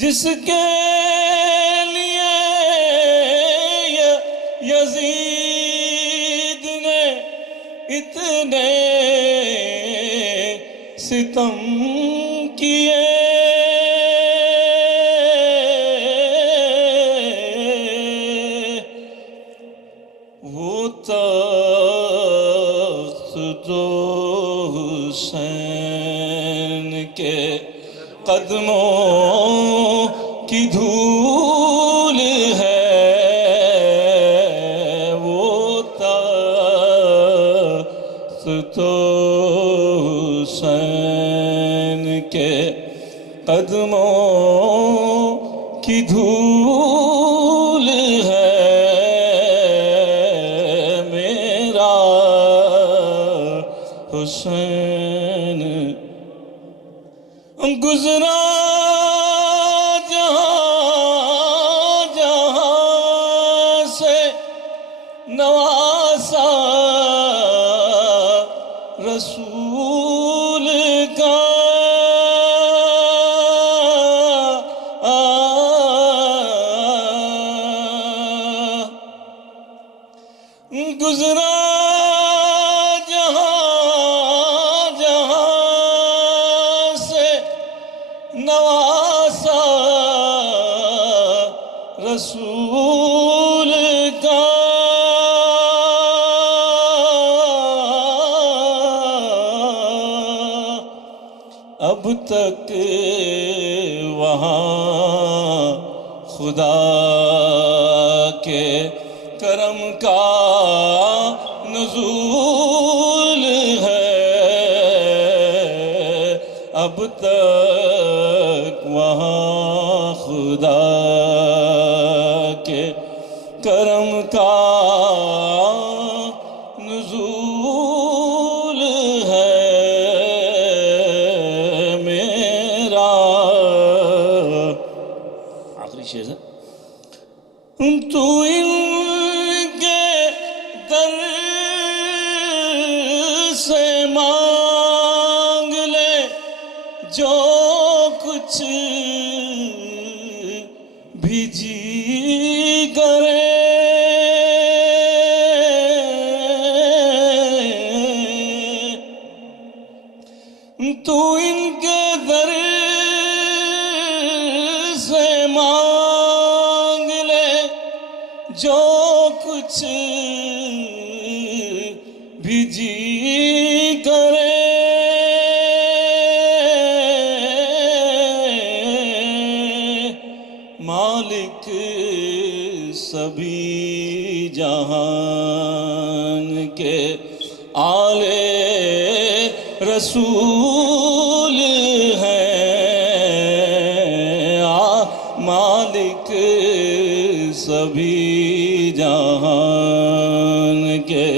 جس کے لیے یزید نے اتنے ستم کیے، وہ تخت تو حسین کے قدموں کی دھول ہے، وہ تخت تو حسین کے قدموں کی دھول ہے، میرا حسین گزرا نواسا رسول کا، گزرا جہاں سے نواسا رسول کا، اب تک وہاں خدا کے کرم کا نزول ہے، اب تک وہاں خدا کے کرم کا نزول ہے، آخری شعر ہے، تو ان کے در سے مانگ لے جو کچھ بھی جی کرے، تو ان کے در سے مانگ لے جو کچھ بھی جی کرے، مالک سبھی جہان کے آلے رسول ہیں، مالک سبھی جہان کے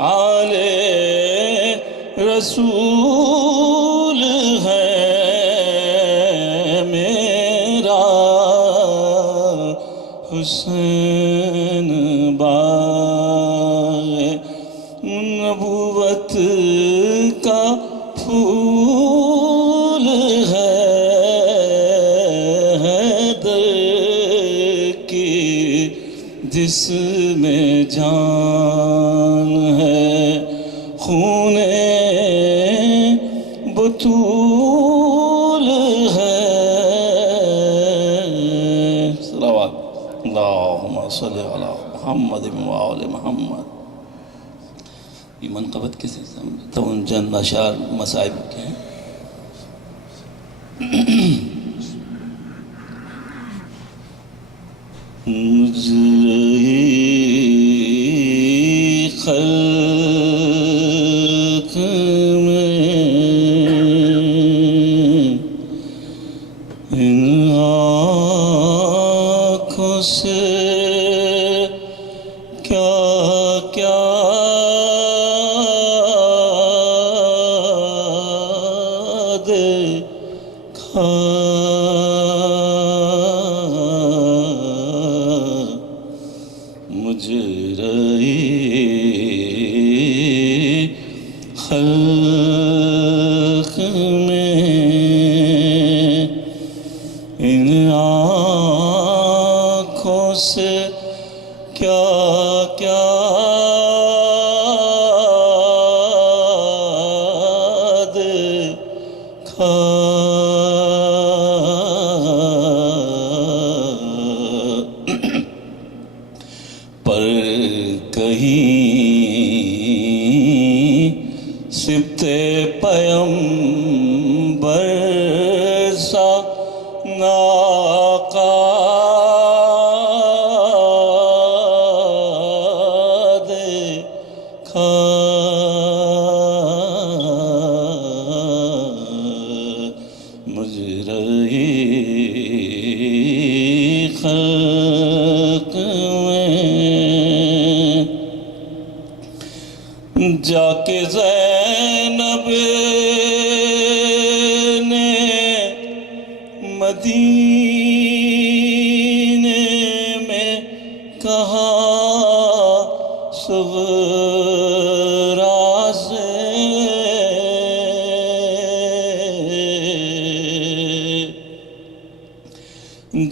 آلے رسول ہیں، میرا حسین باغ نبوت کا پھول ہے، حیدر کی جس میں جان ہے، خون بطول ہے، صلوات اللہم صلی علی محمد وآل محمد۔ یہ منقبت کسی تو ان چند اشعار مصائب کے ہیں۔ مجرئی خلق میں ان آنکھوں سے کیا کیا دیکھا، مجرئی خلق میں ان آنکھوں سے کیا کیا دیکھا، پر کہیں صبت پیمبر سا ناقا دیکھا، مجرے خلق میں جا کے زینب نے مدینے میں کہا صغرا سے،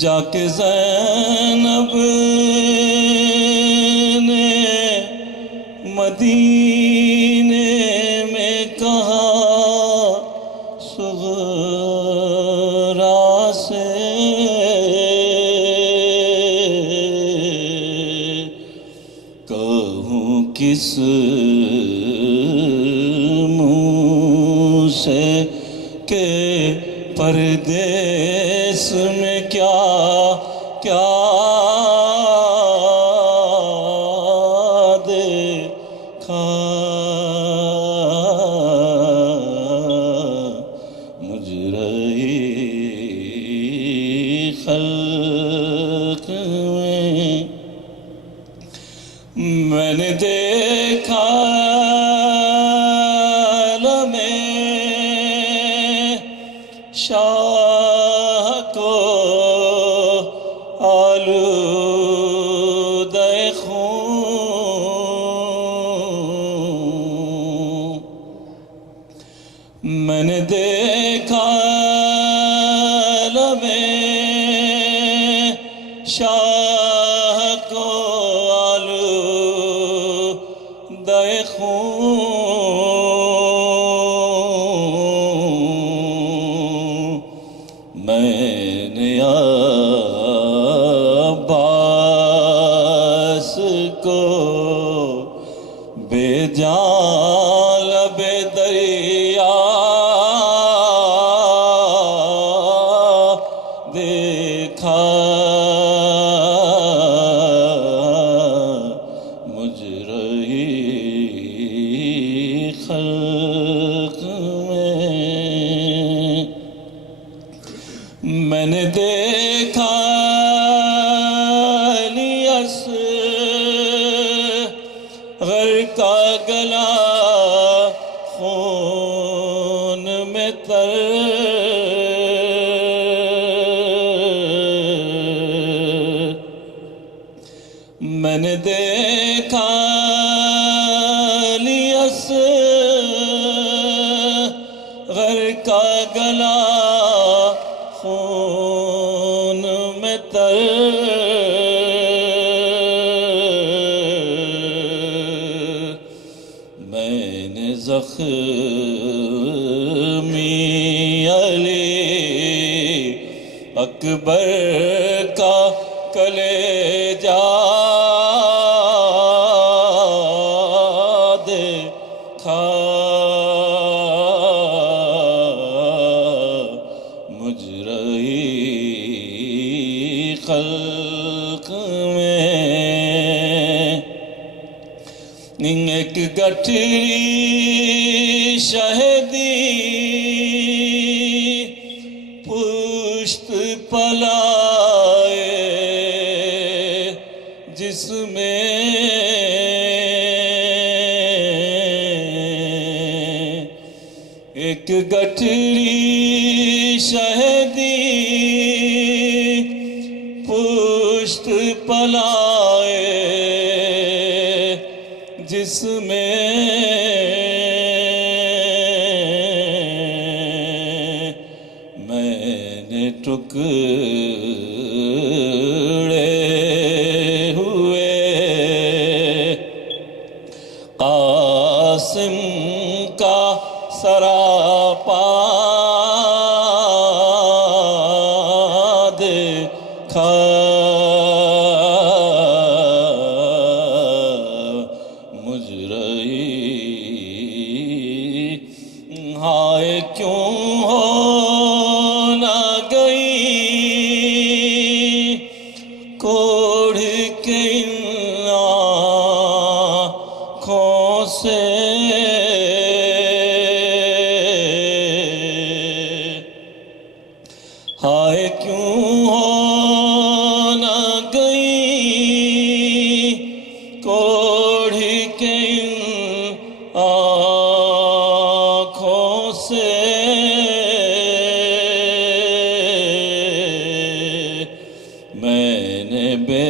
جا کے زینب نے مدینے میں کہا صغرا سے، کہوں کس منہ سے کہ پردیس میں کیا کیا دیکھا، مجرے خلق میں نے دیکھا عالم شاہ کو آلودہ خون، میں نے دیکھا عالم شاہ کو آلودہ خون، میں نے عباس کو بے جان لب دریا دیکھا، مجرے خلق میں نے دیکھا اصغر کا گلا خون میں تر، میں نے دیکھا اصغر کا گلا خون میں تر، میں نے زخمی علی اکبر کا کلیجہ دیکھا، مجرے خلق میں ایک گٹھری شہدی پشت پلائے جس میں ایک گٹھری شہدی پشت پلائے جس میں میں نے ٹکڑے ہوئے قاسم کا سراپا دیکھا مجرئی ہائے کیوں ہو نہ گئی کوڑھ کے ان آنکھوں سے ہائے کیوں ہو نہ گئی کوڑھ کے ان آنکھوں سے میں نے بے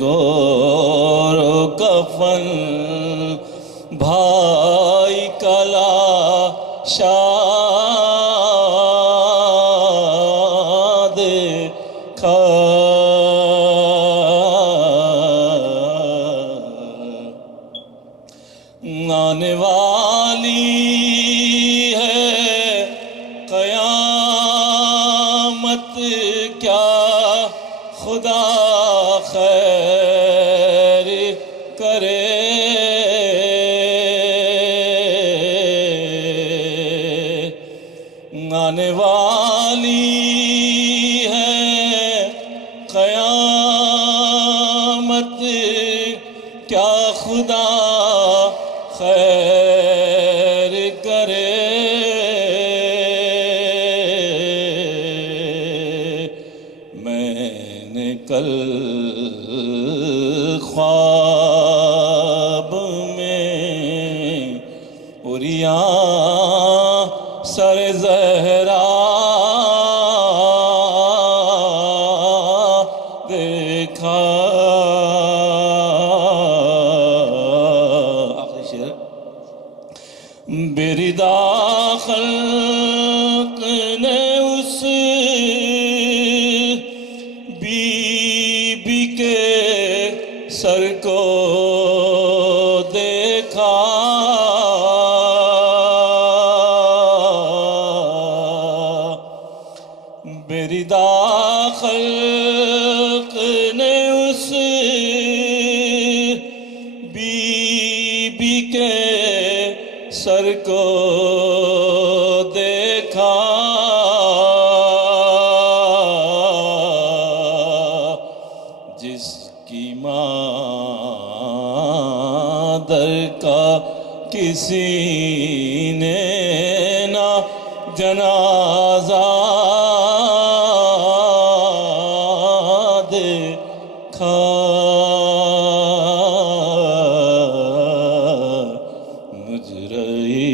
گور و کفن بھائی کلا دیکھا آنے والی ہے قیامت کیا خدا خیر کرے آنے والی ہے قیامت کیا خدا خیر کرے میں نے کل خواب میں عریاں سر زہرا دیکھا آخری شعر بردا خلق نے اس بی بی کے سر کو دیکھا بردا خلق نے اس بی بی کے سر کو دیکھا جس کی مادر کا کسی نے نہ جنازہ دیکھا مجرئی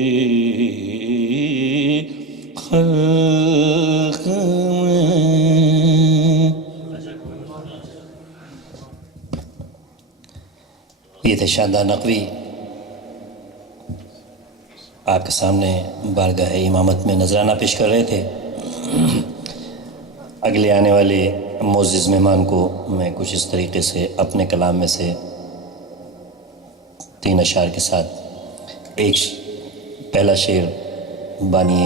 خلق میں یہ تھے شاندار نقوی آپ کے سامنے بارگاہ امامت میں نذرانہ پیش کر رہے تھے۔ اگلے آنے والے معزز مہمان کو میں کچھ اس طریقے سے اپنے کلام میں سے 3 اشعار کے ساتھ ایک پہلا شعر بانی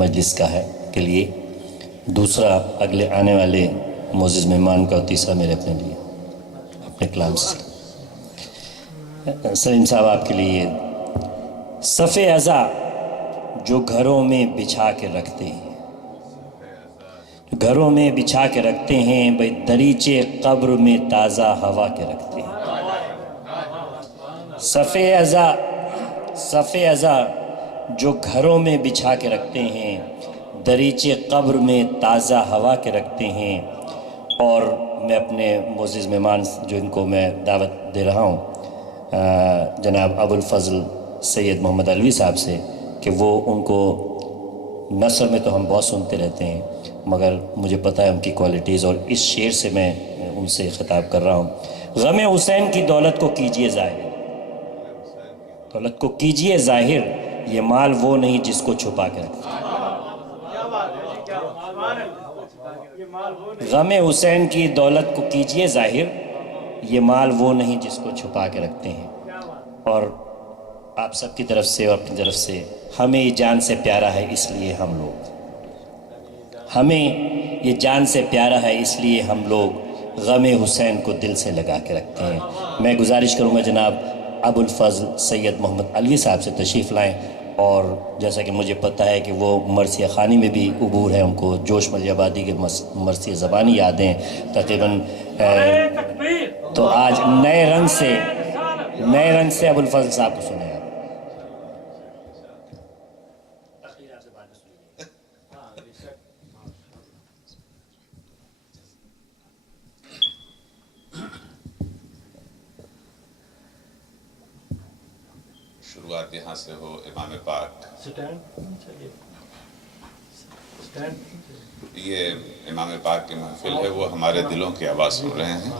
مجلس کا ہے کے لیے، دوسرا اگلے آنے والے معزز مہمان کا، اور تیسرا میرے اپنے لیے اپنے کلام سے۔ سلیم صاحب آپ کے لیے صف عزا جو گھروں میں بچھا کے رکھتے ہیں، گھروں میں بچھا کے رکھتے ہیں، بھئی دریچے قبر میں تازہ ہوا کے رکھتے ہیں۔ صف عزا جو گھروں میں بچھا کے رکھتے ہیں، دریچے قبر میں تازہ ہوا کے رکھتے ہیں۔ اور میں اپنے معزز مہمان جو ان کو میں دعوت دے رہا ہوں جناب ابو الفضل سید محمد علوی صاحب سے، کہ وہ ان کو نثر میں تو ہم بہت سنتے رہتے ہیں، مگر مجھے پتہ ہے ان کی کوالٹیز، اور اس شعر سے میں ان سے خطاب کر رہا ہوں۔ غم حسین کی دولت کو کیجئے ظاہر، دولت کو کیجئے ظاہر، یہ مال وہ نہیں جس کو چھپا کے رکھتے۔ غم حسین کی دولت کو کیجئے ظاہر، یہ مال وہ نہیں جس کو چھپا کے رکھتے ہیں۔ اور آپ سب کی طرف سے اور اپنی طرف سے ہمیں یہ جان سے پیارا ہے، اس لیے ہم لوگ غم حسین کو دل سے لگا کے رکھتے ہیں۔ میں گزارش کروں گا جناب ابو الفضل سید محمد علوی صاحب سے تشریف لائیں، اور جیسا کہ مجھے پتہ ہے کہ وہ مرثیہ خوانی میں بھی عبور ہے، ان کو جوش ملی آبادی کے مرثیہ زبانی یادیں تقریباً، تو آج نئے رنگ سے ابو الفضل صاحب کو سنیں آپ۔ شروعات یہاں سے ہو امام پاک، یہ امام پاک کی محفل ہے، وہ ہمارے دلوں کی آواز سن رہے ہیں،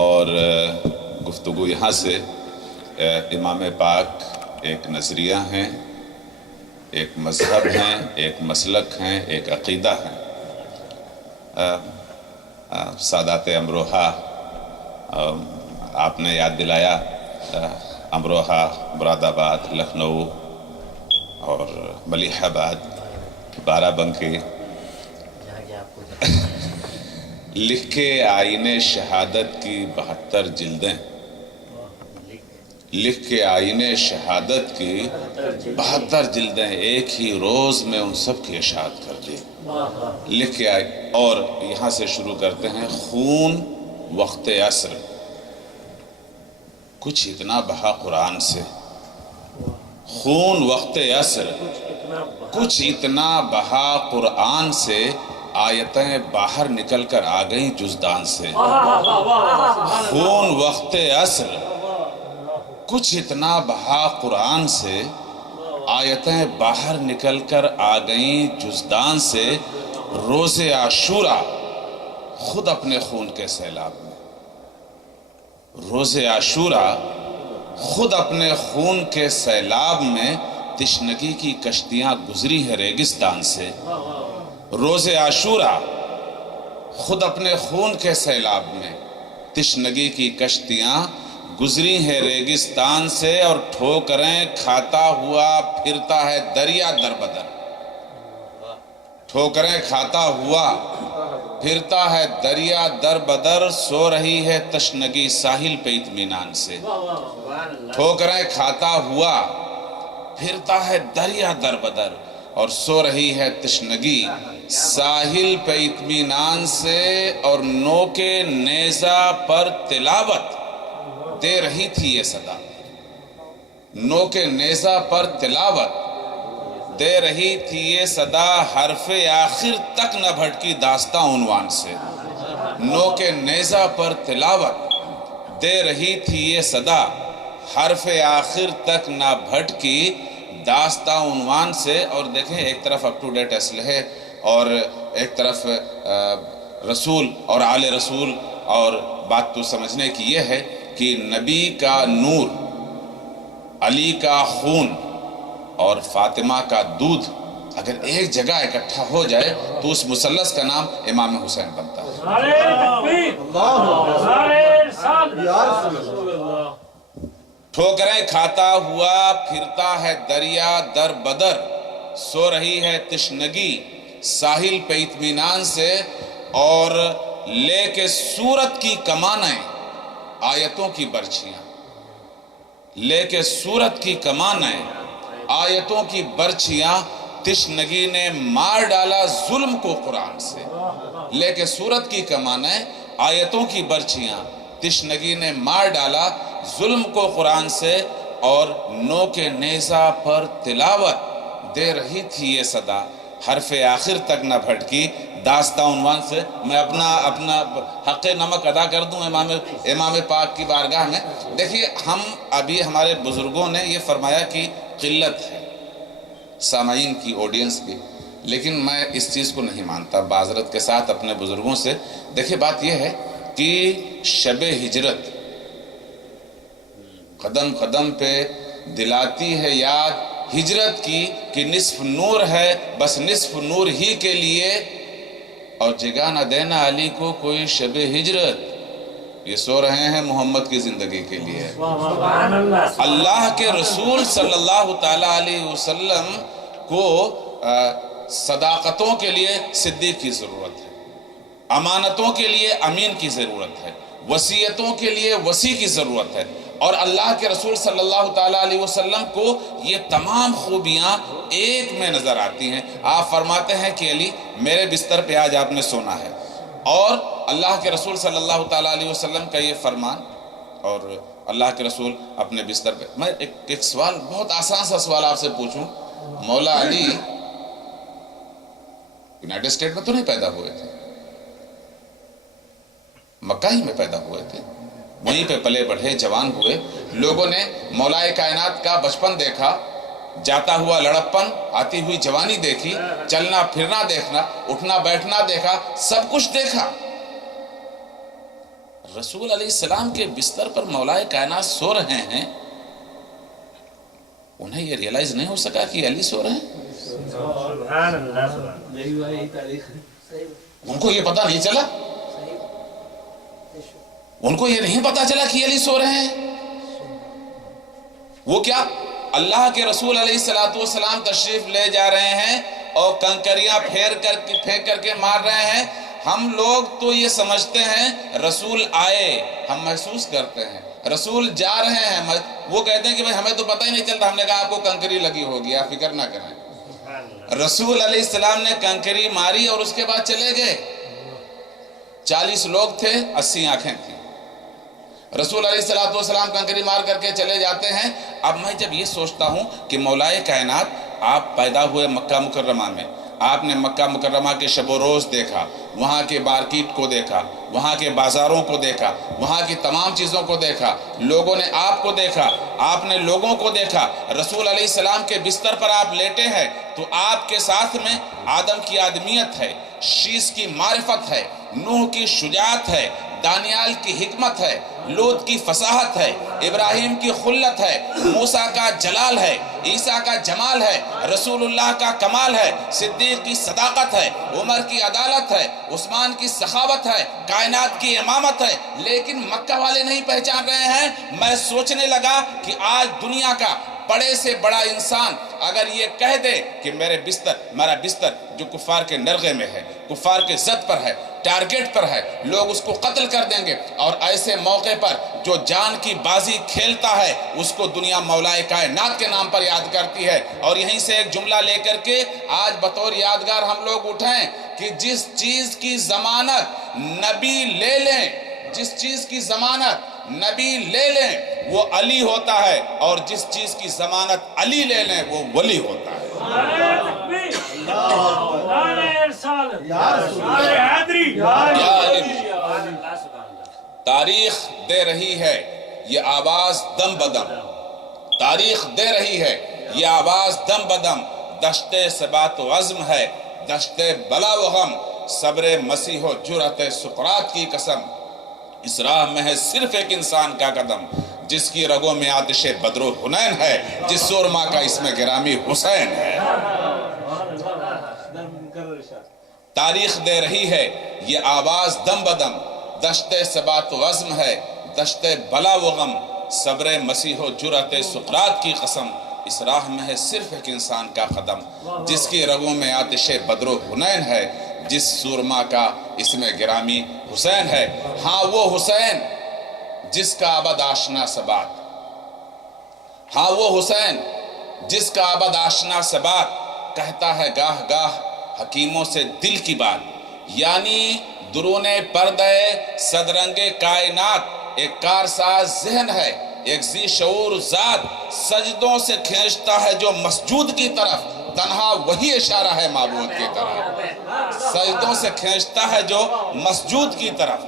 اور گفتگو یہاں سے امام پاک ایک نظریہ ہیں، ایک مذہب ہیں، ایک مسلک ہیں، ایک عقیدہ ہیں۔ سادات امروہہ آپ نے یاد دلایا، امروہہ، مراد آباد، لکھنؤ اور ملیح آباد، بارہ بنکی، لکھے آئین شہادت کی 72 جلدیں، لکھ کے آئین شہادت کی 72 جلدیں ایک ہی روز میں ان سب کی اشاعت کر دی، لکھ کے آئے۔ اور یہاں سے شروع کرتے ہیں، خون وقت عصر کچھ اتنا بہا قرآن سے، خون وقت عصر کچھ اتنا بہا قرآن سے، آیتیں باہر نکل کر آ گئیں جزدان سے۔ خون وقت عصر کچھ اتنا بہا قرآن سے، آیتیں باہر نکل کر آ گئیں جزدان سے۔ روز عاشورہ خود اپنے خون کے سیلاب میں، روز عاشورہ خود اپنے خون کے سیلاب میں، تشنگی کی کشتیاں گزری ہیں ریگستان سے۔ روز عاشورہ خود اپنے خون کے سیلاب میں، تشنگی کی کشتیاں گزری ہیں ریگستان سے، اور ٹھوکریں کھاتا ہوا پھرتا ہے دریا در بدر، ٹھوکریں کھاتا ہوا پھرتا ہے دریا در بدر، سو رہی ہے تشنگی ساحل پہ اطمینان سے۔ ٹھوکریں کھاتا ہوا پھرتا ہے دریا در بدر، اور سو رہی ہے تشنگی ساحل پہ اطمینان سے، اور نوکے نیزہ پر تلاوت دے رہی تھی یہ صدا، نوکے نیزہ پر تلاوت دے رہی تھی یہ صدا، حرف آخر تک نہ بھٹکی داستاں عنوان سے۔ نوکے نیزہ پر تلاوت دے رہی تھی یہ صدا، حرف آخر تک نہ بھٹکی داستاں عنوان سے۔ اور دیکھیں، ایک طرف اپ ٹو ڈیٹ اسلحے، اور ایک طرف رسول اور آل رسول، اور بات تو سمجھنے کی یہ ہے کہ نبی کا نور، علی کا خون اور فاطمہ کا دودھ اگر ایک جگہ اکٹھا ہو جائے تو اس مثلث کا نام امام حسین بنتا ہے۔ ٹھوکریں کھاتا ہوا پھرتا ہے دریا در بدر، سو رہی ہے تشنگی ساحل پہ اطمینان سے، اور لے کے صورت کی کمانیں آیتوں کی برچھیاں، لے کے صورت کی کمانیں آیتوں کی برچھیاں، تشنگی نے مار ڈالا ظلم کو قرآن سے۔ لے کے صورت کی کمانیں آیتوں کی برچھیاں، تشنگی نے مار ڈالا ظلم کو قرآن سے، اور نو کے نیزہ پر تلاوت دے رہی تھی یہ صدا، حرف آخر تک نہ بھٹکی داستاں عنوان سے۔ میں اپنا حق نمک ادا کر دوں امام پاک کی بارگاہ میں۔ دیکھیے، ہم ابھی ہمارے بزرگوں نے یہ فرمایا کہ قلت ہے سامعین کی، آڈینس کی، لیکن میں اس چیز کو نہیں مانتا، معذرت کے ساتھ اپنے بزرگوں سے۔ دیکھیے، بات یہ ہے کہ شب ہجرت قدم قدم پہ دلاتی ہے یاد ہجرت کی، کہ نصف نور ہے بس نصف نور ہی کے لیے اور جگہ نہ دینا علی کو کوئی شب ہجرت، یہ سو رہے ہیں محمد کی زندگی کے لیے۔ اللہ کے رسول صلی اللہ تعالیٰ علیہ وسلم کو صداقتوں کے لیے صدیق کی ضرورت ہے، امانتوں کے لیے امین کی ضرورت ہے، وصیتوں کے لیے وصی کی ضرورت ہے، اور اللہ کے رسول صلی اللہ تعالیٰ علیہ وسلم کو یہ تمام خوبیاں ایک میں نظر آتی ہیں۔ آپ فرماتے ہیں کہ علی میرے بستر پہ آج آپ نے سونا ہے، اور اللہ کے رسول صلی اللہ تعالیٰ علیہ وسلم کا یہ فرمان، اور اللہ کے رسول اپنے بستر پہ۔ میں ایک سوال، بہت آسان سا سوال آپ سے پوچھوں، مولا علی یونائٹڈ اسٹیٹ میں تو نہیں پیدا ہوئے تھے، مکہ ہی میں پیدا ہوئے تھے، وہیں پہ پلے بڑھے، جوان ہوئے، لوگوں نے مولائے کائنات کا بچپن دیکھا، جاتا ہوا لڑپن، آتی ہوئی جوانی دیکھی، چلنا پھرنا دیکھنا، اٹھنا بیٹھنا دیکھا، سب کچھ دیکھا۔ رسول علیہ السلام کے بستر پر مولائے کائنات سو رہے ہیں، انہیں یہ ریئلائز نہیں ہو سکا کہ علی سو رہے ہیں؟ ان کو یہ پتہ نہیں چلا، ان کو یہ نہیں پتا چلا کہ علی سو رہے ہیں۔ وہ کیا، اللہ کے رسول علیہ السلام تشریف لے جا رہے ہیں اور کنکریاں پھینک کر کے مار رہے ہیں۔ ہم لوگ تو یہ سمجھتے ہیں رسول آئے، ہم محسوس کرتے ہیں رسول جا رہے ہیں، وہ کہتے ہیں کہ بھائی ہمیں تو پتہ ہی نہیں چلتا، ہم نے کہا آپ کو کنکری لگی ہوگی، آپ فکر نہ کریں۔ رسول علیہ السلام نے کنکری ماری اور اس کے بعد چلے گئے۔ 40 لوگ تھے، 80 آنکھیں تھیں۔ رسول علیہ السلام کنکری مار کر کے چلے جاتے ہیں۔ اب میں جب یہ سوچتا ہوں کہ مولائے کائنات آپ پیدا ہوئے مکہ مکرمہ میں، آپ نے مکہ مکرمہ کے شب و روز دیکھا، وہاں کے مارکیٹ کو دیکھا، وہاں کے بازاروں کو دیکھا، وہاں کی تمام چیزوں کو دیکھا، لوگوں نے آپ کو دیکھا، آپ نے لوگوں کو دیکھا۔ رسول علیہ السلام کے بستر پر آپ لیٹے ہیں تو آپ کے ساتھ میں آدم کی آدمیت ہے، شیس کی معرفت ہے، نوح کی شجاعت ہے، دانیال کی حکمت ہے، لوط کی فصاحت ہے، ابراہیم کی خلت ہے، موسیٰ کا جلال ہے، عیسیٰ کا جمال ہے، رسول اللہ کا کمال ہے، صدیق کی صداقت ہے، عمر کی عدالت ہے، عثمان کی سخاوت ہے، کائنات کی امامت ہے، لیکن مکہ والے نہیں پہچان رہے ہیں۔ میں سوچنے لگا کہ آج دنیا کا بڑے سے بڑا انسان اگر یہ کہہ دے کہ میرا بستر جو کفار کے نرغے میں ہے، کفار کے زد پر ہے، ٹارگٹ پر ہے، لوگ اس کو قتل کر دیں گے، اور ایسے موقع پر جو جان کی بازی کھیلتا ہے اس کو دنیا مولائے کائنات کے نام پر یاد کرتی ہے۔ اور یہیں سے ایک جملہ لے کر کے آج بطور یادگار ہم لوگ اٹھائیں کہ جس چیز کی ضمانت نبی لے لیں، جس چیز کی ضمانت نبی لے لیں وہ علی ہوتا ہے، اور جس چیز کی ضمانت علی لے لیں وہ ولی ہوتا ہے۔ تاریخ دے رہی ہے یہ آواز دم بدم، تاریخ دے رہی ہے یہ آواز دم بدم، دشت ثبات و عزم ہے، دشت بلا و غم، صبر مسیح و جرأت سقراط کی قسم، اس راہ میں ہے صرف ایک انسان کا قدم، جس کی رگوں میں آتش بدر و حنین ہے، جس سرما کا اس میں گرامی حسین ہے۔ تاریخ دے رہی ہے یہ آواز دم بدم، دشت ثبات و عزم ہے، دشت بلا و غم، صبر مسیح و جرأت سقراط کی قسم، اس راہ میں ہے صرف ایک انسان کا قدم، جس کی رگوں میں آتش بدر و حنین ہے، جس سورما کا اس میں گرامی حسین ہے۔ ہاں وہ حسین جس کا ابد آشنا ثبات، ہاں وہ حسین جس کا ابد آشنا ثبات، کہتا ہے گاہ گاہ حکیموں سے دل کی بات، یعنی درون پردے صدرنگ کائنات ایک کارساز ذہن ہے، ایک ذی شعور ذات، سجدوں سے کھینچتا ہے جو مسجود کی طرف، تنہا وہی اشارہ ہے معبود کی طرف، سجدوں سے کھینچتا ہے جو مسجود کی طرف،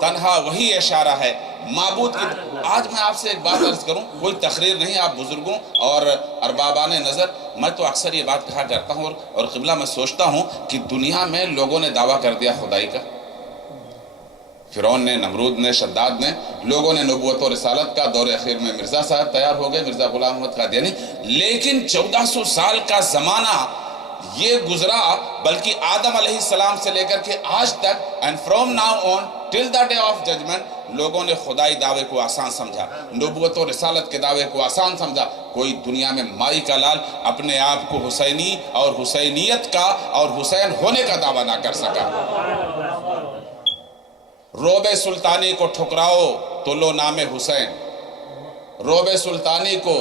تنہا وہی اشارہ ہے معبود کی طرف۔ آج میں آپ سے ایک بات عرض کروں، کوئی تقریر نہیں، آپ بزرگوں اور اربابان نظر، میں تو اکثر یہ بات کہا کرتا ہوں اور قبلہ میں سوچتا ہوں کہ دنیا میں لوگوں نے دعویٰ کر دیا خدائی کا، فرعون نے، نمرود نے، شداد نے، لوگوں نے نبوت و رسالت کا، دور اخیر میں مرزا صاحب تیار ہو گئے، مرزا غلام محمد قادیانی، لیکن 1400 سال کا زمانہ یہ گزرا، بلکہ آدم علیہ السلام سے لے کر کے آج تک and from now on till the day of judgment لوگوں نے خدائی دعوے کو آسان سمجھا، نبوت و رسالت کے دعوے کو آسان سمجھا۔ کوئی دنیا میں مائی کا لال اپنے آپ کو حسینی اور حسینیت کا اور حسین ہونے کا دعویٰ نہ کر سکا۔ روب سلطانی کو ٹھکراؤ تو لو نام حسین، روب سلطانی کو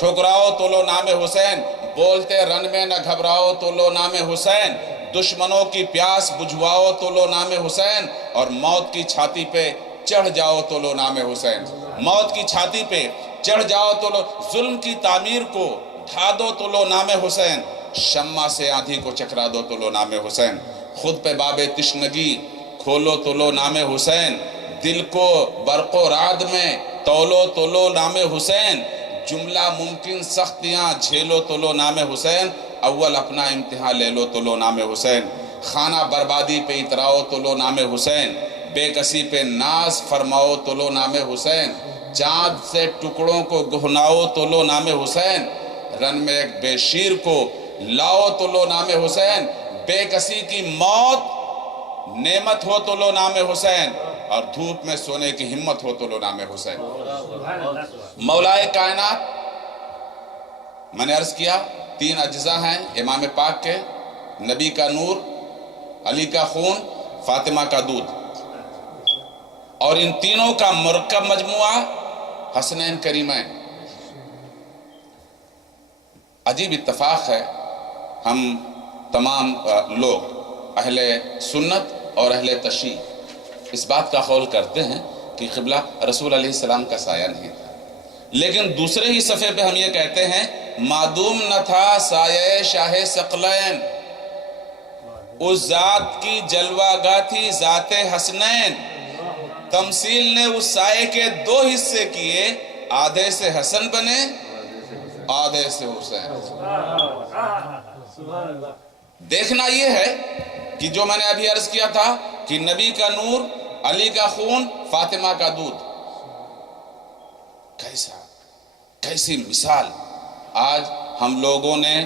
ٹھکراؤ تو لو نام حسین، بولتے رن میں نہ گھبراؤ تو لو نام حسین، دشمنوں کی پیاس بجھواؤ تو لو نام حسین، اور موت کی چھاتی پہ چڑھ جاؤ تو لو نام حسین، موت کی چھاتی پہ چڑھ جاؤ تو لو، ظلم کی تعمیر کو ڈھا دو تو لو نام حسین، شمع سے آندھی کو چکرا دو تو لو نام حسین، خود پہ باب تشنگی کھولو تو لو نام حسین، دل کو برق و رعد میں تولو تو لو نام حسین، جملہ ممکن سختیاں جھیلو تو لو نام حسین، اول اپنا امتحان لے لو تو لو نام حسین، خانہ بربادی پہ اتراؤ تو لو نام حسین، بے کسی پہ ناز فرماؤ تو لو نام حسین، چاند سے ٹکڑوں کو گہناؤ تو لو نام حسین، رن میں ایک بے شیر کو لاؤ تو لو نام حسین، بے کسی کی موت نعمت ہو تو لو نام حسین، اور دھوپ میں سونے کی ہمت ہو تو لو نام حسین۔ مولائے کائنات، میں نے عرض کیا 3 اجزاء ہیں امام پاک کے، نبی کا نور، علی کا خون، فاطمہ کا دودھ، اور ان تینوں کا مرکب مجموعہ حسنین کریمین۔ عجیب اتفاق ہے، ہم تمام لوگ اہل سنت اور اہل تشیع اس بات کا قول کرتے ہیں کہ قبلہ رسول علیہ السلام کا سایہ نہیں تھا، لیکن دوسرے ہی صفحے پہ ہم یہ کہتے ہیں معدوم نہ تھا سایہ شاہ ثقلین، اس ذات کی جلوہ گاہ تھی ذات حسنین، تمثیل نے اس سائے کے 2 حصے کیے، آدھے سے حسن بنے آدھے سے حسین۔ دیکھنا یہ ہے کہ جو میں نے ابھی عرض کیا تھا کہ نبی کا نور، علی کا خون، فاطمہ کا دودھ، کیسی مثال آج ہم لوگوں نے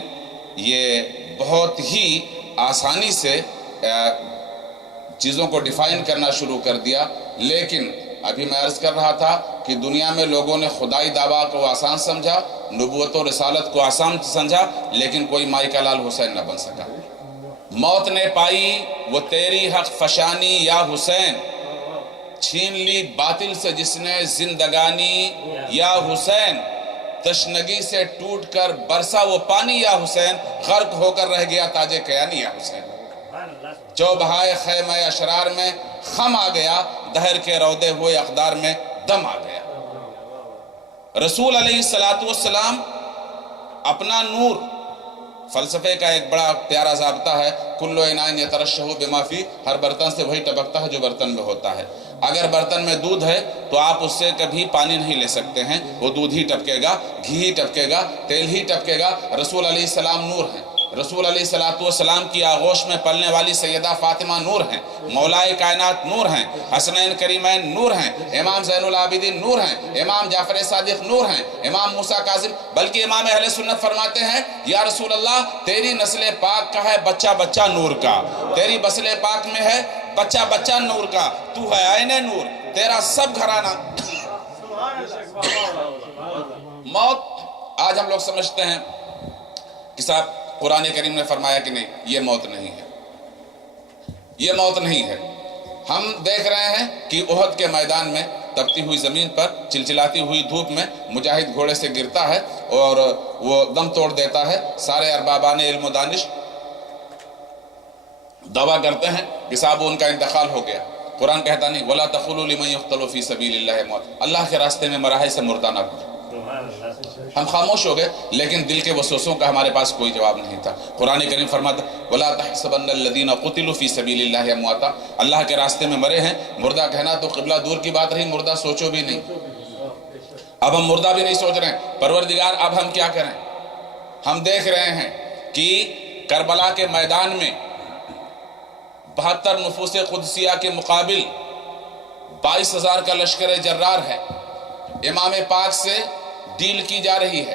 یہ بہت ہی آسانی سے چیزوں کو ڈیفائن کرنا شروع کر دیا، لیکن ابھی میں عرض کر رہا تھا کہ دنیا میں لوگوں نے خدائی دعویٰ کو آسان سمجھا، نبوت و رسالت کو آسان سمجھا، لیکن کوئی مائی کا لال حسین نہ بن سکا۔ موت نے پائی وہ تیری حق فشانی یا حسین، چھین لی باطل سے جس نے زندگانی یا حسین، تشنگی سے ٹوٹ کر برسا وہ پانی یا حسین، غرق ہو کر رہ گیا تاج کیانی یا حسین، جو بہائے خیمہ اشرار میں خم آ گیا، دہر کے رودے ہوئے اقدار میں دم آ گیا۔ رسول علیہ السلام اپنا نور، فلسفے کا ایک بڑا پیارا ضابطہ ہے، کلو انائن یترشح بما فی، ہر برتن سے وہی ٹپکتا ہے جو برتن میں ہوتا ہے۔ اگر برتن میں دودھ ہے تو آپ اس سے کبھی پانی نہیں لے سکتے ہیں، وہ دودھ ہی ٹپکے گا، گھی ہی ٹپکے گا، تیل ہی ٹپکے گا۔ رسول علیہ السلام نور ہیں، رسول علیہ السلام کی آغوش میں پلنے والی سیدہ فاطمہ نور ہیں، مولائے کائنات نور ہیں، حسنین کریمین نور ہیں، امام زین العابدین نور ہیں، امام جعفر صادق نور ہیں، امام موسیٰ کاظم، بلکہ امام اہل سنت فرماتے ہیں یا رسول اللہ تیری نسل پاک کا ہے بچہ بچہ نور کا، تیری بسل پاک میں ہے بچہ بچہ نور کا، تو ہے عین نور، تیرا سب گھرانہ۔ موت آج ہم لوگ سمجھتے ہیں کہ صاحب قرآن کریم نے فرمایا کہ نہیں، یہ موت نہیں ہے، یہ موت نہیں ہے۔ ہم دیکھ رہے ہیں کہ احد کے میدان میں تپتی ہوئی زمین پر چلچلاتی ہوئی دھوپ میں مجاہد گھوڑے سے گرتا ہے اور وہ دم توڑ دیتا ہے، سارے اربابان علم و دانش دعویٰ کرتے ہیں کہ صاحب ان کا انتقال ہو گیا۔ قرآن کہتا نہیں وَلَا تَقُولُوا لِمَنْ يُقْتَلُ فِي سَبِيلِ اللَّهِ موت، اللہ کے راستے میں مرا ہے سے مردہ نہ کچھ۔ ہم خاموش ہو گئے، لیکن دل کے وسوسوں کا ہمارے پاس کوئی جواب نہیں تھا۔ قرآن کریم فرماتا وَلَا تَحْسَبَنَّ الَّذِينَ قُتِلُوا فِي سَبِيلِ اللَّهِ امْوَاتًا، اللہ کے راستے میں مرے ہیں، مردہ کہنا تو قبلہ دور کی بات رہی، مردہ سوچو بھی نہیں۔ اب ہم مردہ بھی نہیں سوچ رہے ہیں، پروردگار اب ہم کیا کریں؟ ہم دیکھ رہے ہیں کہ کربلا کے میدان میں 72 نفوس قدسیہ کے مقابل 22,000 کا لشکر جرار ہے، امام پاک سے ڈیل کی جا رہی ہے،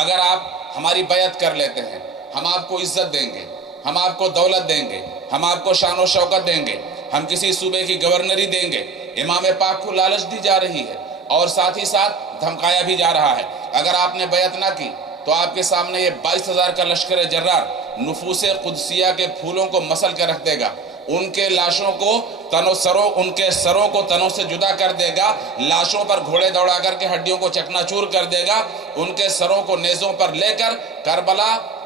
اگر آپ ہماری بیعت کر لیتے ہیں، ہم آپ کو عزت دیں گے، ہم آپ کو دولت دیں گے، ہم آپ کو شان و شوکت دیں گے، ہم کسی صوبے کی گورنری دیں گے۔ امام پاک کو لالچ دی جا رہی ہے اور ساتھ ہی ساتھ دھمکایا بھی جا رہا ہے۔ اگر آپ نے بیعت نہ کی تو آپ کے سامنے یہ 22,000 کا لشکر جرار نفوس قدسیہ کے پھولوں کو مسل کے رکھ دے گا، ان کے لاشوں کو ان کے سروں کو تنوں سے جدا کر دے گا، لاشوں پر گھوڑے دوڑا کر کے ہڈیوں کو چکنا چور کر دے گا، ان کے سروں کو نیزوں پر لے کر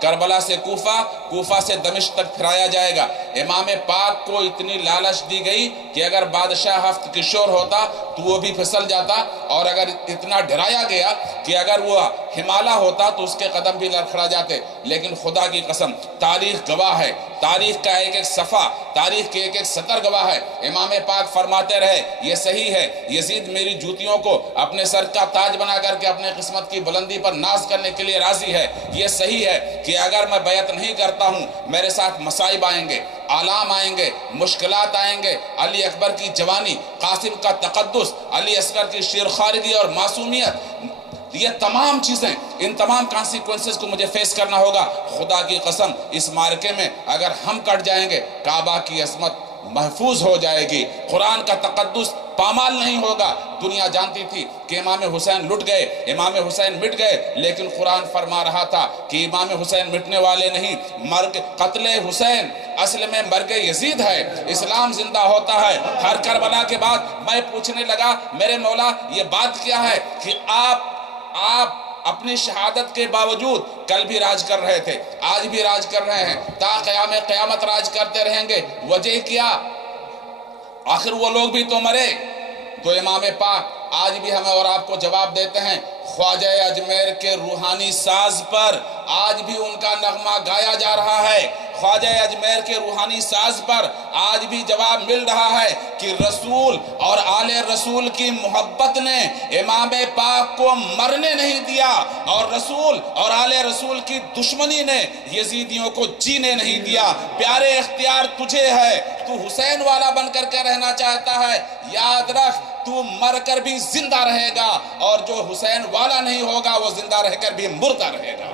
کربلا سے کوفہ سے دمشق تک پھرایا جائے گا۔ امام پاک کو اتنی لالچ دی گئی کہ اگر بادشاہ ہفت کشور ہوتا تو وہ بھی پھسل جاتا، اور اگر اتنا ڈرایا گیا کہ اگر وہ ہمالہ ہوتا تو اس کے قدم بھی لڑکھڑا جاتے۔ لیکن خدا کی قسم، تاریخ گواہ ہے، تاریخ کا ایک ایک صفحہ، تاریخ کے ایک ایک سطر گواہ ہے۔ امام پاک فرماتے رہے، یہ صحیح ہے، یزید میری جوتیوں کو اپنے سر کا تاج بنا کر کے اپنے قسمت کی بلندی پر ناز کرنے کے لیے راضی ہے۔ یہ صحیح ہے کہ اگر میں بیعت نہیں کرتا ہوں میرے ساتھ مصائب آئیں گے، آلام آئیں گے، مشکلات آئیں گے۔ علی اکبر کی جوانی، قاسم کا تقدس، علی اصغر کی شیرخوارگی اور معصومیت، یہ تمام چیزیں، ان تمام کانسیکوینسز کو مجھے فیس کرنا ہوگا۔ خدا کی قسم، اس مارکے میں اگر ہم کٹ جائیں گے کعبہ کی عظمت محفوظ ہو جائے گی، قرآن کا تقدس پامال نہیں ہوگا۔ دنیا جانتی تھی کہ امام حسین لٹ گئے، امام حسین مٹ گئے، لیکن قرآن فرما رہا تھا کہ امام حسین مٹنے والے نہیں، قتل حسین اصل میں مرگ یزید ہے، اسلام زندہ ہوتا ہے۔ ہر کربلا کے بعد میں پوچھنے لگا، میرے مولا یہ بات کیا ہے کہ آپ اپنی شہادت کے باوجود کل بھی راج کر رہے تھے، آج بھی راج کر رہے ہیں، تا قیام قیامت راج کرتے رہیں گے، وجہ کیا؟ آخر وہ لوگ بھی تو مرے۔ تو امام پاک آج بھی ہمیں اور آپ کو جواب دیتے ہیں، خواجہ اجمیر کے روحانی ساز پر آج بھی ان کا نغمہ گایا جا رہا ہے۔ خواجہ اجمیر کے روحانی ساز پر آج بھی جواب مل رہا ہے کہ رسول اور آل رسول کی محبت نے امام پاک کو مرنے نہیں دیا، اور رسول اور آل رسول کی دشمنی نے یزیدیوں کو جینے نہیں دیا۔ پیارے، اختیار تجھے ہے، تو حسین والا بن کر کے رہنا چاہتا ہے، یاد رکھ تو مر کر بھی زندہ رہے گا، اور جو حسین والا نہیں ہوگا وہ زندہ رہ کر بھی مردہ رہے گا۔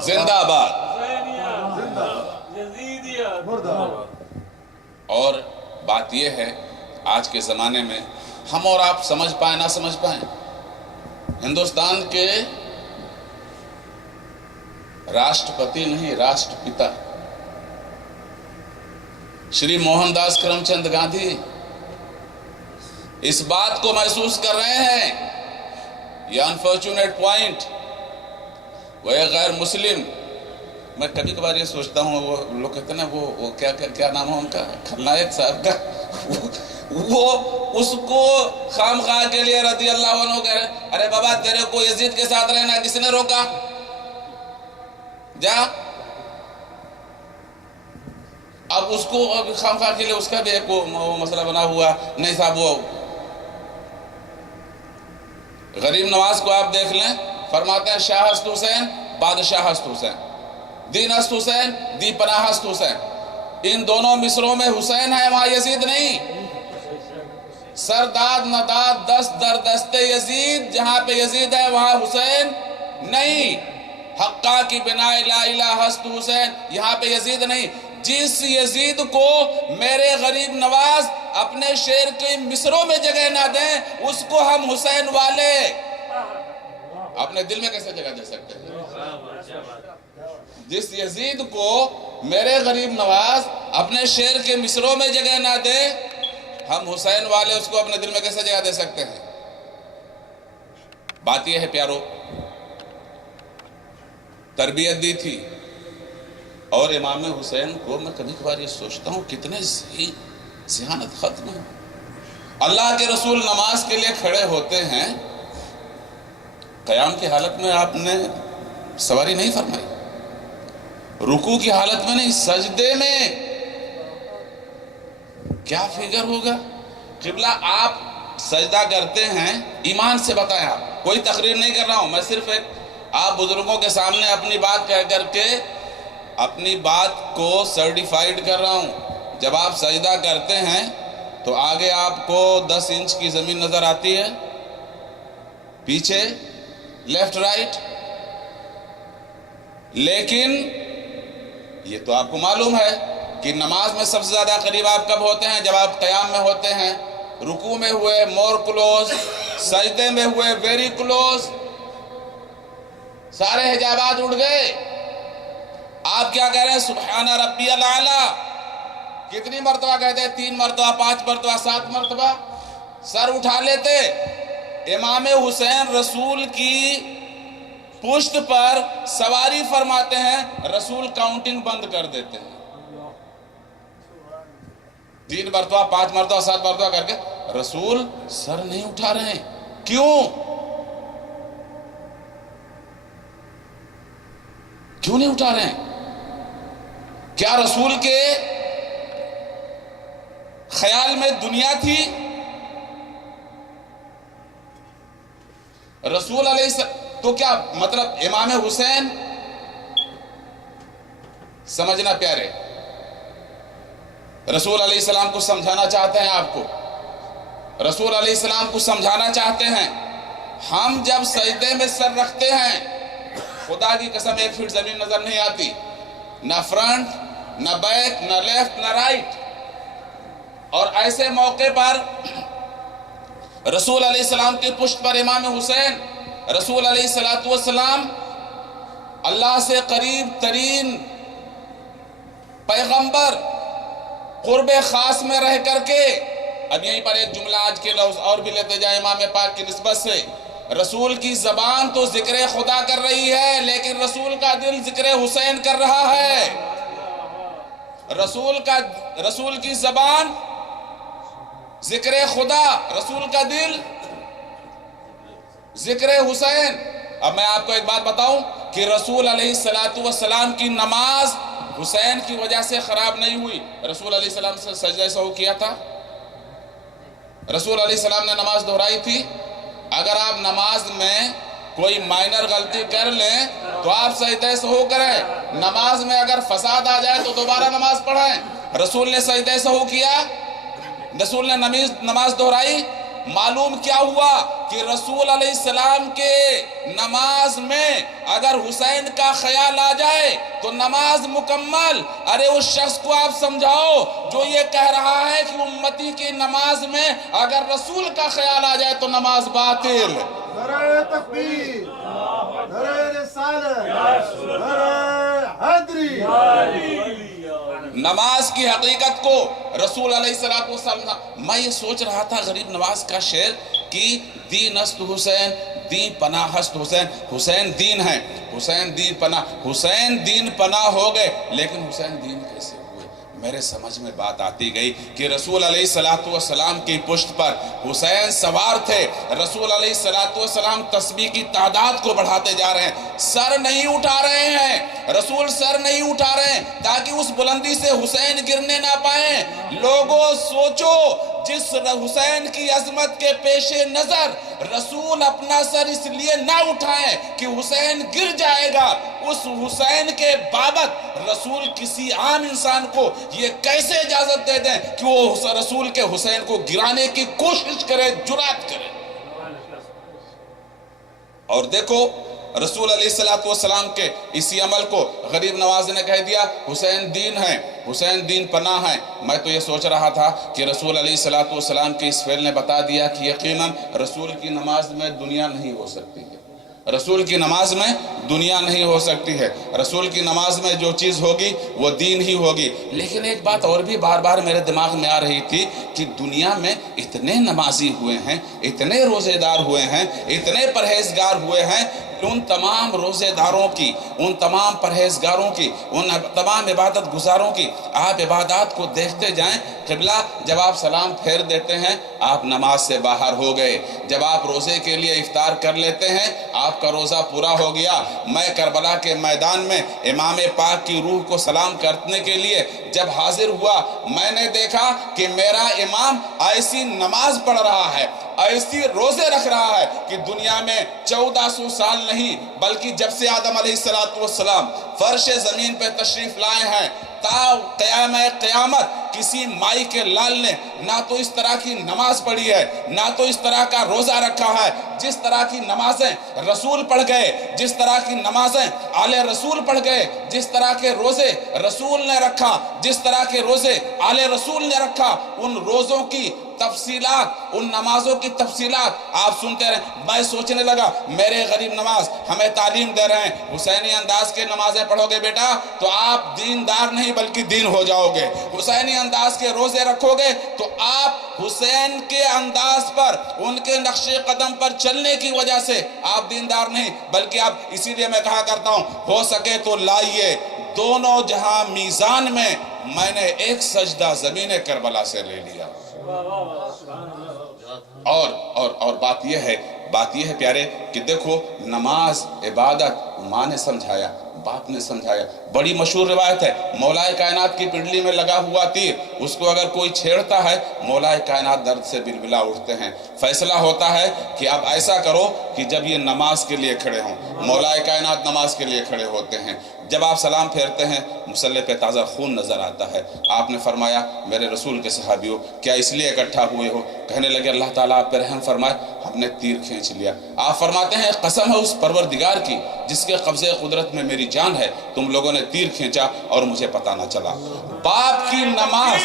زندہ آباد۔ اور بات یہ ہے، آج کے زمانے میں ہم اور آپ سمجھ پائیں نہ سمجھ پائیں، ہندوستان کے راشٹرپتی نہیں، راشٹر پتا شری موہن داس کرم چند گاندھی اس بات کو محسوس کر رہے ہیں۔ یہ انفارچونیٹ پوائنٹ، وہ غیر مسلم، میں کبھی کبھار یہ سوچتا ہوں، وہ لوگ کہتے ہیں نا وہ کیا نام ہے ان کا، کھلنائک صاحب کا، وہ اس کو خام خواہ کے لیے رضی اللہ عنہ کہہ رہے ہیں، ارے بابا تیرے کو یزید کے ساتھ رہنا کس نے روکا؟ جا۔ اب اس کو خام خواہ کے لیے اس کا بھی ایک وہ مسئلہ بنا ہوا، نہیں صاحب وہ غریب نواز کو آپ دیکھ لیں، فرماتے ہیں شاہ ہست حسین بادشاہ ہست حسین، دین ہست حسین دی پناہ ہست حسین۔ ان دونوں مصروں میں حسین ہے، وہاں یزید نہیں۔ سرداد نداد دست در دست یزید، جہاں پہ یزید ہے وہاں حسین نہیں۔ حقہ کی بنا لا الہ ہست حسین، یہاں پہ یزید نہیں۔ جس یزید کو میرے غریب نواز اپنے شعر کے مصروں میں جگہ نہ دیں، اس کو ہم حسین والے اپنے دل میں کیسے جگہ دے سکتے ہیں؟ جس یزید کو میرے غریب نواز اپنے شعر کے مصروں میں جگہ نہ دے، ہم حسین والے اس کو اپنے دل میں کیسے جگہ دے سکتے ہیں؟ بات یہ ہے پیارو، تربیت دی تھی، اور امام حسین کو میں کبھی کبھار یہ سوچتا ہوں کتنے ذہانت ختم ہے۔ اللہ کے رسول نماز کے لیے کھڑے ہوتے ہیں، قیام کی حالت میں آپ نے سواری نہیں فرمائی، رکوع کی حالت میں نہیں، سجدے میں کیا فگر ہوگا؟ قبلہ آپ سجدہ کرتے ہیں، ایمان سے بتائیں، آپ کوئی تقریر نہیں کر رہا ہوں، میں صرف ایک آپ بزرگوں کے سامنے اپنی بات کہہ کر کے اپنی بات کو سرٹیفائیڈ کر رہا ہوں۔ جب آپ سجدہ کرتے ہیں تو آگے آپ کو 10 انچ کی زمین نظر آتی ہے، پیچھے لیفٹ رائٹ. لیکن یہ تو آپ کو معلوم ہے کہ نماز میں سب سے زیادہ قریب آپ کب ہوتے ہیں؟ جب آپ قیام میں ہوتے ہیں. رکوع میں ہوئے مور کلوز، سجدے میں ہوئے ویری کلوز. سارے حجابات اٹھ گئے. آپ کیا کہہ رہے ہیں؟ سبحان ربی الاعلیٰ. کتنی مرتبہ کہتے ہیں؟ 3 مرتبہ، 5 مرتبہ، 7 مرتبہ. سر اٹھا لیتے. امام حسین رسول کی پشت پر سواری فرماتے ہیں، رسول کاؤنٹنگ بند کر دیتے ہیں. 3 مرتبہ، 5 مرتبہ، 7 مرتبہ کر کے رسول سر نہیں اٹھا رہے ہیں. کیوں نہیں اٹھا رہے ہیں؟ کیا رسول کے خیال میں دنیا تھی؟ رسول علیہ السلام تو کیا مطلب امام حسین، سمجھنا پیارے، رسول علیہ السلام کو سمجھانا چاہتے ہیں. آپ کو رسول علیہ السلام کو سمجھانا چاہتے ہیں. ہم جب سجدے میں سر رکھتے ہیں، خدا کی قسم 1 فٹ زمین نظر نہیں آتی، نہ فرنٹ، نہ بیک، نہ لیفٹ، نہ رائٹ. اور ایسے موقع پر رسول علیہ السلام کی پشت پر امام حسین، رسول علیہ السلام اللہ سے قریب ترین پیغمبر، قرب خاص میں رہ کر کے. اب یہیں پر ایک جملہ آج کے لفظ اور بھی لیتے جائیں امام پاک کی نسبت سے. رسول کی زبان تو ذکر خدا کر رہی ہے، لیکن رسول کا دل ذکر حسین کر رہا ہے. رسول کی زبان ذکر خدا، رسول کا دل ذکر حسین. اب میں آپ کو ایک بات بتاؤں کہ رسول علیہ السلام کی نماز حسین کی وجہ سے خراب نہیں ہوئی. رسول علیہ السلام سے سجدہ سہو کیا تھا؟ رسول علیہ السلام نے نماز دہرائی تھی؟ اگر آپ نماز میں کوئی مائنر غلطی کر لیں تو آپ سجدہ سہو کریں. نماز میں اگر فساد آ جائے تو دوبارہ نماز پڑھیں. رسول نے سجدہ سہو کیا، رسول نے نماز دہرائی. معلوم کیا ہوا کہ رسول علیہ السلام کے نماز میں اگر حسین کا خیال آ جائے تو نماز مکمل. ارے اس شخص کو آپ سمجھاؤ جو یہ کہہ رہا ہے کہ امتی کی نماز میں اگر رسول کا خیال آ جائے تو نماز باطل. نعرہ تکبیر، نعرہ رسالت، نعرہ حیدری. نماز کی حقیقت کو رسول علیہ السلام کو سمجھا. میں یہ سوچ رہا تھا غریب نواز کا شعر کہ دین است حسین، دین پناہ است حسین. حسین دین ہے، حسین دین پناہ. حسین دین پناہ ہو گئے، لیکن حسین دین کیسے ہوئے؟ میرے سمجھ میں بات آتی گئی کہ رسول علیہ السلام کی پشت پر حسین سوار تھے. رسول علیہ السلام تسبیح کی تعداد کو بڑھاتے جا رہے ہیں، سر نہیں اٹھا رہے ہیں. رسول سر نہیں اٹھا رہے ہیں تاکہ اس بلندی سے حسین گرنے نہ پائیں. لوگوں سوچو، جس حسین کی عظمت کے پیش نظر رسول اپنا سر اس لیے نہ اٹھائیں کہ حسین گر جائے گا، اس حسین کے بابت رسول کسی عام انسان کو یہ کیسے اجازت دے دیں کہ وہ رسول کے حسین کو گرانے کی کوشش کرے، جرات کرے؟ اور دیکھو رسول علیہ السلام کے اسی عمل کو غریب نواز نے کہہ دیا حسین دین ہے، حسین دین پناہ ہے. میں تو یہ سوچ رہا تھا کہ رسول علیہ السلام کے اس فعل نے بتا دیا کہ یقیناً رسول کی نماز میں دنیا نہیں ہو سکتی ہے. رسول کی نماز میں دنیا نہیں ہو سکتی ہے. رسول کی نماز میں جو چیز ہوگی وہ دین ہی ہوگی. لیکن ایک بات اور بھی بار بار میرے دماغ میں آ رہی تھی کہ دنیا میں اتنے نمازی ہوئے ہیں، اتنے روزے دار ہوئے ہیں، اتنے پرہیزگار ہوئے ہیں. ان تمام روزے داروں کی، ان تمام پرہیزگاروں کی، ان تمام عبادت گزاروں کی آپ عبادات کو دیکھتے جائیں. قبلہ جب آپ سلام پھیر دیتے ہیں آپ نماز سے باہر ہو گئے. جب آپ روزے کے لیے افطار کر لیتے ہیں آپ کا روزہ پورا ہو گیا. میں کربلا کے میدان میں امام پاک کی روح کو سلام کرنے کے لیے جب حاضر ہوا، میں نے دیکھا کہ میرا امام ایسی نماز پڑھ رہا ہے، ایسی روزے رکھ رہا ہے کہ دنیا میں 1400 سال نہیں بلکہ جب سے آدم علیہ السلام فرش زمین پہ تشریف لائے ہیں تا قیام قیامت کسی مائی کے لال نے نہ تو اس طرح کی نماز پڑھی ہے نہ تو اس طرح کا روزہ رکھا ہے جس طرح کی نمازیں رسول پڑھ گئے، جس طرح کی نمازیں آل رسول پڑھ گئے، جس طرح کے روزے رسول نے رکھا، جس طرح کے روزے آل رسول نے رکھا، ان روزوں کی تفصیلات، ان نمازوں کی تفصیلات آپ سنتے رہیں۔ میں سوچنے لگا میرے غریب نواز ہمیں تعلیم دے رہے ہیں حسینی انداز کے نمازیں پڑھو گے بیٹا تو آپ دیندار نہیں بلکہ دین ہو جاؤ گے، حسینی انداز کے روزے رکھو گے تو آپ حسین کے انداز پر، ان کے نقش قدم پر چلنے کی وجہ سے آپ دیندار نہیں بلکہ آپ، اسی لیے میں کہا کرتا ہوں ہو سکے تو لائیے دونوں جہاں میزان میں نے ایک سجدہ زمین کربلا سے لے لیا۔ اور بات یہ ہے پیارے کہ دیکھو نماز عبادت ماں نے سمجھایا، باپ نے سمجھایا۔ بڑی مشہور روایت ہے مولا کائنات کی پنڈلی میں لگا ہوا تیر، اس کو اگر کوئی چھیڑتا ہے مولا کائنات درد سے بلبلا اٹھتے ہیں۔ فیصلہ ہوتا ہے کہ اب ایسا کرو کہ جب یہ نماز کے لیے کھڑے ہوں، مولا کائنات نماز کے لیے کھڑے ہوتے ہیں، جب آپ سلام پھیرتے ہیں مصلی پہ تازہ خون نظر آتا ہے۔ آپ نے فرمایا میرے رسول کے صحابیوں کیا اس لیے اکٹھا ہوئے ہو؟ کہنے لگے اللہ تعالیٰ آپ پہ رحم فرمائے ہم نے تیر کھینچ لیا۔ آپ فرماتے ہیں قسم ہے اس پروردگار کی جس کے قبضے قدرت میں میری جان ہے، تم لوگوں نے تیر کھینچا اور مجھے پتہ نہ چلا۔ باپ کی نماز،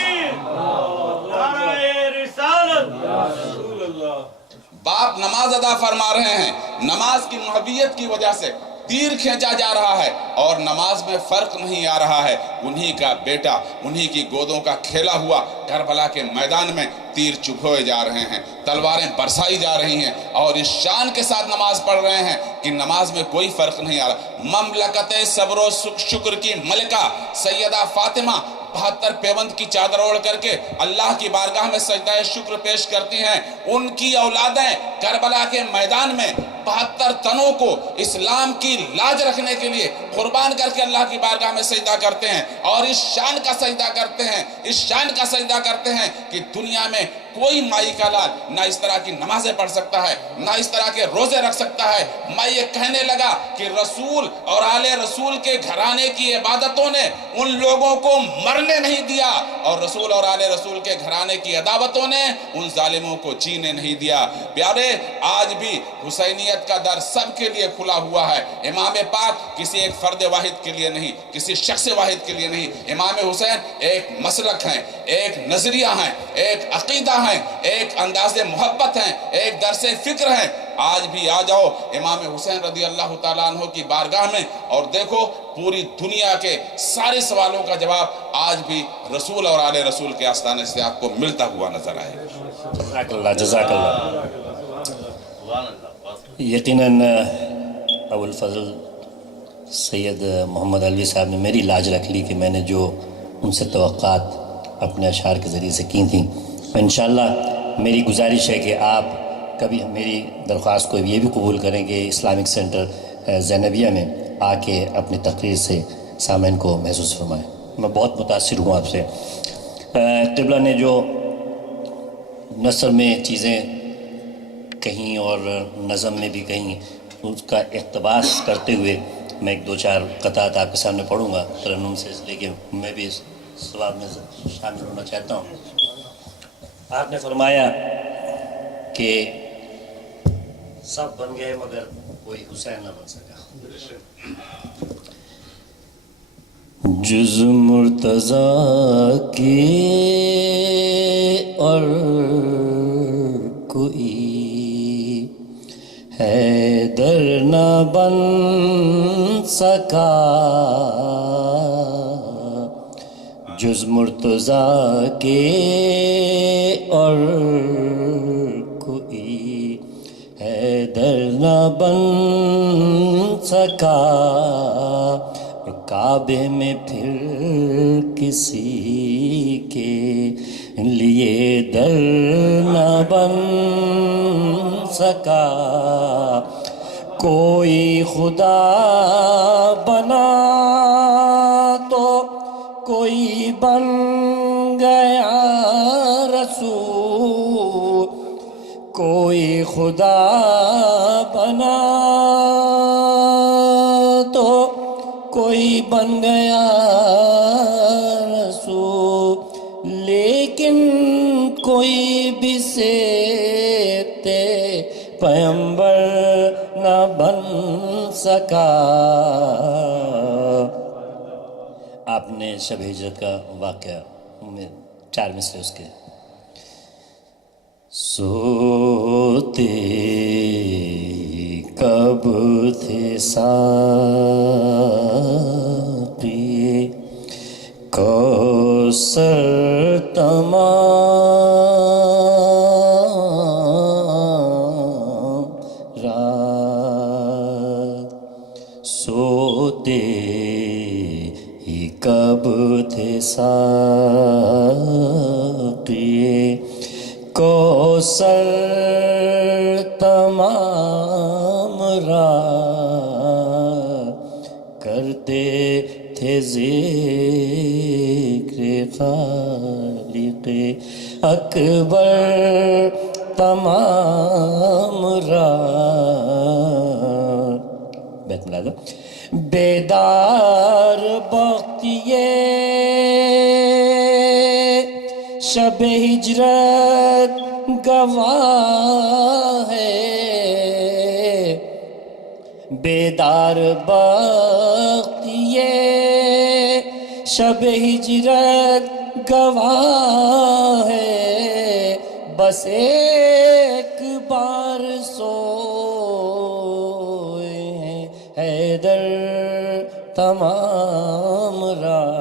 باپ نماز ادا فرما رہے ہیں، نماز کی محبیت کی وجہ سے تیر کھینچا جا رہا ہے اور نماز میں فرق نہیں آ رہا ہے۔ انہی کا بیٹا، انہی کی گودوں کا کھیلا ہوا کربلا کے میدان میں تیر چبھوئے جا رہے ہیں، تلواریں برسائی جا رہی ہیں اور اس شان کے ساتھ نماز پڑھ رہے ہیں کہ نماز میں کوئی فرق نہیں آ رہا۔ مملکت صبر و شکر کی ملکہ سیدہ فاطمہ 72 پیوند کی چادر اوڑھ کر کے اللہ کی بارگاہ میں سجدہ شکر پیش کرتی ہیں۔ ان کی اولادیں کربلا کے میدان میں 72 تنوں کو اسلام کی لاج رکھنے کے لیے قربان کر کے اللہ کی بارگاہ میں سجدہ کرتے ہیں اور اس شان کا سجدہ کرتے ہیں، اس شان کا سجدہ کرتے ہیں کہ دنیا میں کوئی مائی کا لال نہ اس طرح کی نمازیں پڑھ سکتا ہے نہ اس طرح کے روزے رکھ سکتا ہے۔ میں یہ کہنے لگا کہ رسول اور آل رسول کے گھرانے کی عبادتوں نے ان لوگوں کو مرنے نہیں دیا اور رسول اور آل رسول کے گھرانے کی عداوتوں نے ان ظالموں کو جینے نہیں دیا۔ پیارے آج بھی حسینیت کا در سب کے لیے کھلا ہوا ہے۔ امام پاک کسی ایک فرد واحد کے لیے نہیں، کسی شخص واحد کے لیے نہیں۔ امام حسین ایک مسلک ہیں، ایک نظریہ ہیں، ایک عقیدہ ہیں، ایک انداز محبت ہیں، ایک درس فکر ہیں۔ آج بھی آ جاؤ امام حسین رضی اللہ تعالیٰ عنہ کی بارگاہ میں اور دیکھو پوری دنیا کے سارے سوالوں کا جواب آج بھی رسول اور آل رسول کے آستانے سے آپ کو ملتا ہوا نظر آئے گا۔ جزاک اللہ، جزاک اللہ۔ یقیناً ابوالفضل سید محمد علوی صاحب نے میری لاج رکھ لی کہ میں نے جو ان سے توقعات اپنے اشعار کے ذریعے سے کی تھیں۔ انشاءاللہ میری گزارش ہے کہ آپ کبھی میری درخواست کو یہ بھی قبول کریں کہ اسلامک سینٹر زینبیہ میں آ کے اپنی تقریر سے سامعین کو محسوس فرمائیں۔ میں بہت متاثر ہوں آپ سے۔ قبلہ نے جو نثر میں چیزیں کہیں اور نظم میں بھی کہیں اس کا اقتباس کرتے ہوئے میں ایک دو چار قطعات آپ کے سامنے پڑھوں گا ترنم سے، اس لیے کہ میں بھی اس ثواب میں شامل ہونا چاہتا ہوں۔ آپ نے فرمایا کہ سب بن گئے مگر کوئی حسین نہ بن سکا۔ جز مرتضیٰ کے اور کوئی حیدر نہ بن سکا، جز مرتضیٰ کے اور کوئی حیدر نہ بن سکا، کعبے میں پھر کسی کے لیے در نہ بن سکا، کوئی خدا بنا تو کوئی بن گیا رسول، کوئی کوئی بن گیا رسول، لیکن کوئی بھی سیتے پیغمبر نہ بن سکا۔ آپ نے شب ہجرت کا واقعہ میں 4 مصرے اس کے۔ سوتے کب تھے ساقی کوثر تمام رات، سوتے ہی کب تھے ساقی کوثر تمام رات، کرتے تھے ذکر خالق اکبر تمام رات۔ بیت ملا دو۔ بیدار وقت یہ شب ہجرت گواہ ہے، بیدار وقت یہ شب ہجرت گواہ ہے، بس ایک بار سوئے ہیں حیدر تمام رات۔